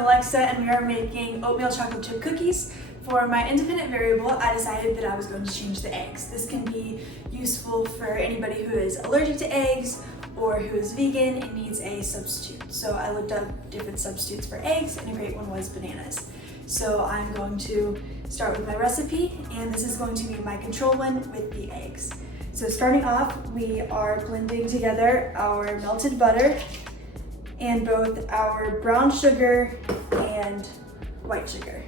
I'm Alexa and we are making oatmeal chocolate chip cookies. For my independent variable, I decided that I was going to change the eggs. This can be useful for anybody who is allergic to eggs or who is vegan and needs a substitute. So I looked up different substitutes for eggs and a great one was bananas. So I'm going to start with my recipe, and this is going to be my control one with the eggs. So starting off, we are blending together our melted butter and both our brown sugar and white sugar.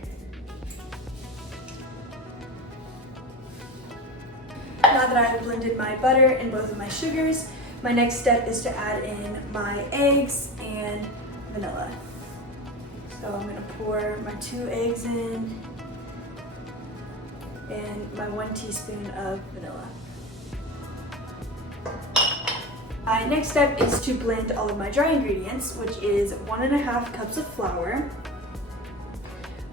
Now that I've blended my butter and both of my sugars, my next step is to add in my eggs and vanilla. So I'm going to pour my 2 eggs in and my 1 teaspoon of vanilla. My next step is to blend all of my dry ingredients, which is 1.5 cups of flour,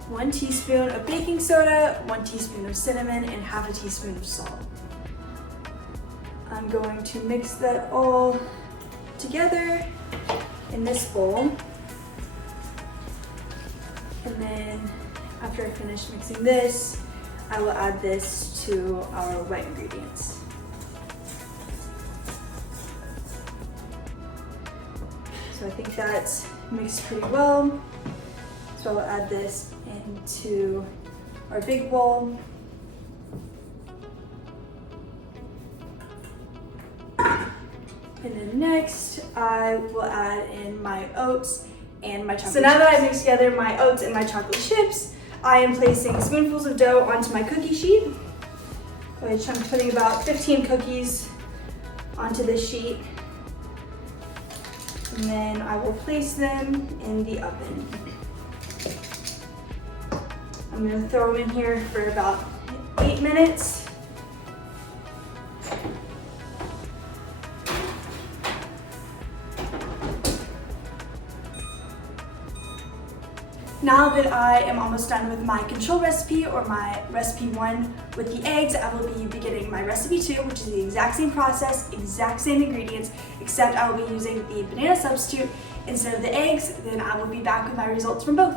1 teaspoon of baking soda, 1 teaspoon of cinnamon, and half a teaspoon of salt. I'm going to mix that all together in this bowl. And then after I finish mixing this, I will add this to our wet ingredients. So I think that's mixed pretty well. So I'll add this into our big bowl. And then next, I will add in my oats and my chocolate chips. So now that I've mixed together my oats and my chocolate chips, I am placing spoonfuls of dough onto my cookie sheet, which I'm putting about 15 cookies onto this sheet. And then I will place them in the oven. I'm going to throw them in here for about 8 minutes. Now that I am almost done with my control recipe, or my recipe 1 with the eggs, I will be beginning my recipe 2, which is the exact same process, exact same ingredients, except I will be using the banana substitute instead of the eggs. Then I will be back with my results from both.